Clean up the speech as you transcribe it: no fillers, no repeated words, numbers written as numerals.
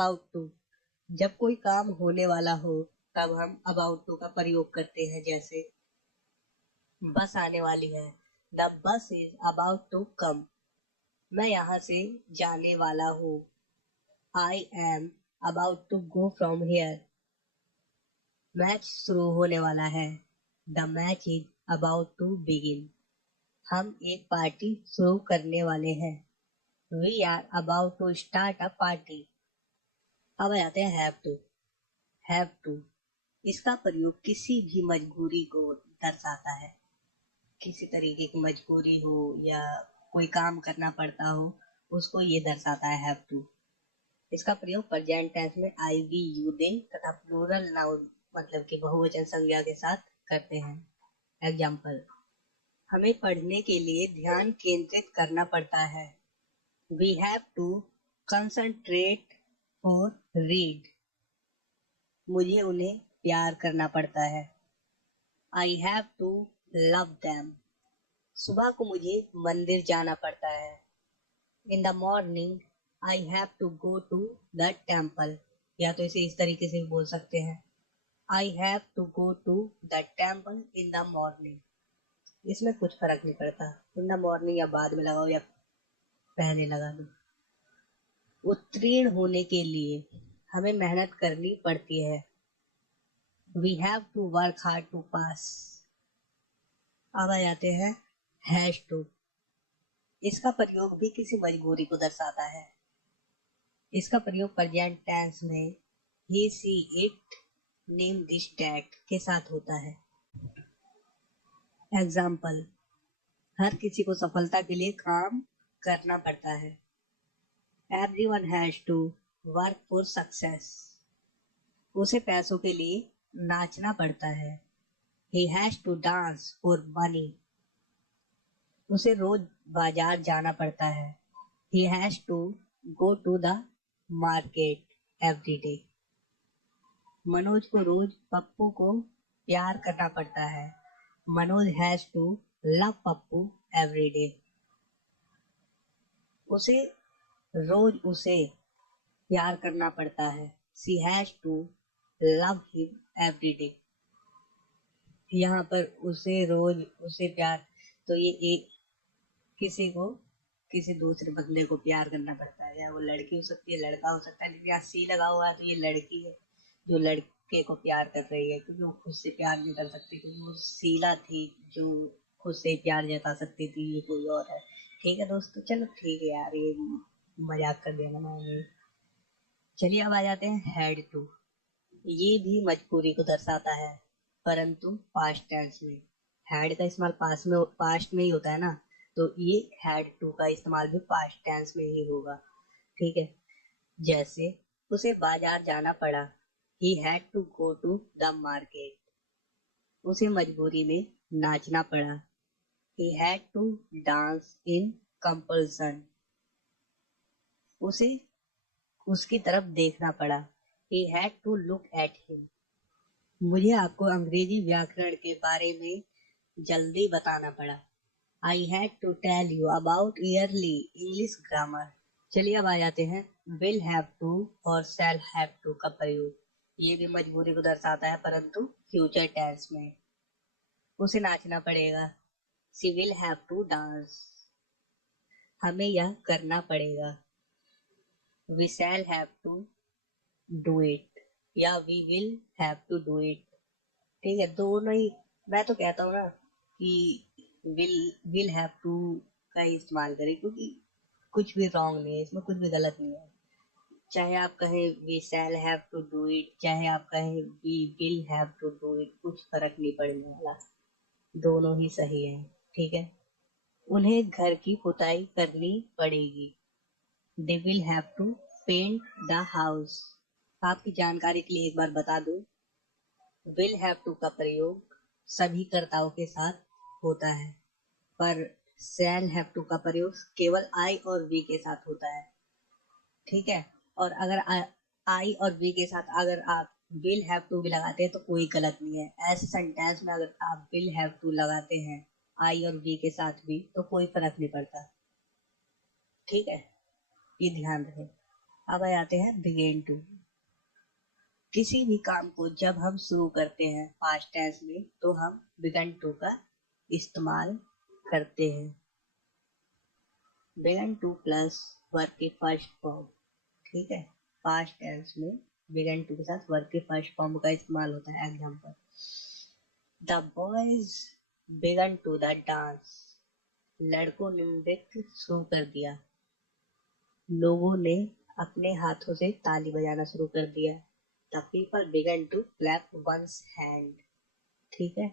About to, जब कोई काम होने वाला हो तब हम अबाउट टू का प्रयोग करते हैं। जैसे बस आने वाली है, the bus is about to come. मैं यहाँ से जाने वाला हूँ, I am about to go from here. Match शुरू होने वाला है, the match is about to begin. हम एक पार्टी शुरू करने वाले हैं, we are about to start a party. अब आते हैं हैव टू। हैव टू इसका प्रयोग किसी भी मजबूरी को दर्शाता है। किसी तरीके की मजबूरी हो या कोई काम करना पड़ता हो, उसको ये दर्शाता है हैव टू। इसका प्रयोग प्रेजेंट टेंस में आई वी यू दे तथा प्लूरल नाउन मतलब कि बहुवचन संज्ञा के साथ करते हैं। एग्जाम्पल, हमें पढ़ने के लिए ध्यान केंद्रित करना पड़ता है, we have to concentrate for read. मुझे उन्हें प्यार करना पड़ता है, I have to love them. सुबह को मुझे मंदिर जाना पड़ता है, in the morning I have to go to the temple. या तो इसे इस तरीके से भी बोल सकते हैं, I have to go to the temple in the morning. इसमें कुछ फर्क नहीं पड़ता, इन द मॉर्निंग या बाद में लगाओ या पहले लगा दो। उत्तीर्ण होने के लिए हमें मेहनत करनी पड़ती है, we have to work hard to pass. अब आ जाते हैं हैज टू। इसका प्रयोग भी किसी मजबूरी को दर्शाता है। इसका प्रयोग प्रेजेंट टेंस में he she it name this that के साथ होता है। एग्जाम्पल, हर किसी को सफलता के लिए काम करना पड़ता है, everyone has to work for success. उसे पैसों के लिए नाचना पड़ता है, he has to dance for money। उसे रोज बाजार जाना पड़ता है, he has to go to the market every day। Manoj को रोज पप्पू को प्यार करना पड़ता है, Manoj has to love Pappu every day। उसे रोज उसे प्यार करना पड़ता है, she has to love him every day। यहाँ पर उसे रोज उसे प्यार, तो ये एक किसी को किसी दूसरे बंदे को प्यार करना पड़ता है, या वो लड़की हो सकती है लड़का हो सकता है, लेकिन यहाँ सी लगा हुआ है तो ये लड़की है जो लड़के को प्यार कर रही है, क्योंकि वो खुद से प्यार नहीं कर सकती, क्योंकि वो शीला थी जो खुद से प्यार जता सकती थी, ये कोई और है। ठीक है दोस्तों, चलो ठीक है यार, ये मजाक कर दिया मैंने। चलिए अब आ जाते हैं हैड टू। ये भी मजबूरी को दर्शाता है, परंतु पास्ट टेंस में। हैड का इस्तेमाल पास्ट में ही होता है ना, तो ये हैड टू का इस्तेमाल भी पास्ट टेंस में ही होगा। ठीक है, जैसे उसे बाजार जाना पड़ा, he had to go to the market। उसे मजबूरी में नाचना पड़ा, he had to dance in compulsion। उसे उसकी तरफ देखना पड़ा, he had to look at him। मुझे आपको अंग्रेजी व्याकरण के बारे में जल्दी बताना पड़ा, I had to tell you about yearly English grammar। चलिए अब आ जाते हैं will have to और shall have to का प्रयोग। ये भी मजबूरी को दर्शाता है, परंतु फ्यूचर टेंस में। उसे नाचना पड़ेगा, she will have to dance। हमें यह करना पड़ेगा, we shall have to do it या we will have to do it। ठीक है, दोनों ही। मैं तो कहता हूँ ना कि विल हैव टू का ही इस्तेमाल करें, क्योंकि कुछ भी रॉन्ग नहीं है इसमें, कुछ भी गलत नहीं है। चाहे आप कहें we shall have to do it, चाहे आप कहें we will have to do it, कुछ फर्क नहीं पड़ने वाला, दोनों ही सही है। ठीक है, उन्हें घर की पुताई करनी पड़ेगी, they will have to paint the house. आपकी जानकारी के लिए एक बार बता दूं, विल हैव टू का प्रयोग सभी कर्ताओं के साथ होता है, पर शैल हैव टू का प्रयोग केवल आई और वी के साथ होता है। ठीक है, और अगर आई और वी के साथ अगर आप विल हैव टू भी लगाते हैं तो कोई गलत नहीं है। ऐसे सेंटेंस में अगर आप विल हैव टू लगाते हैं आई और वी के साथ भी, तो कोई फर्क नहीं पड़ता। ठीक है, ये ध्यान रखें। अब आ जाते हैं बिगेन टू। किसी भी काम को जब हम शुरू करते हैं पास्ट टेंस में तो हम बिगन टू का इस्तेमाल करते हैं। बिगन टू प्लस वर्ब के फर्स्ट फॉर्म, ठीक है, पास्ट टेंस में बिगन टू के साथ वर्ब के फर्स्ट फॉर्म का इस्तेमाल होता है। Example, the boys began to the dance, लड़कों ने नृत्य शुरू कर दिया। लोगों ने अपने हाथों से ताली बजाना शुरू कर दिया। The people began to clap once hand, ठीक है।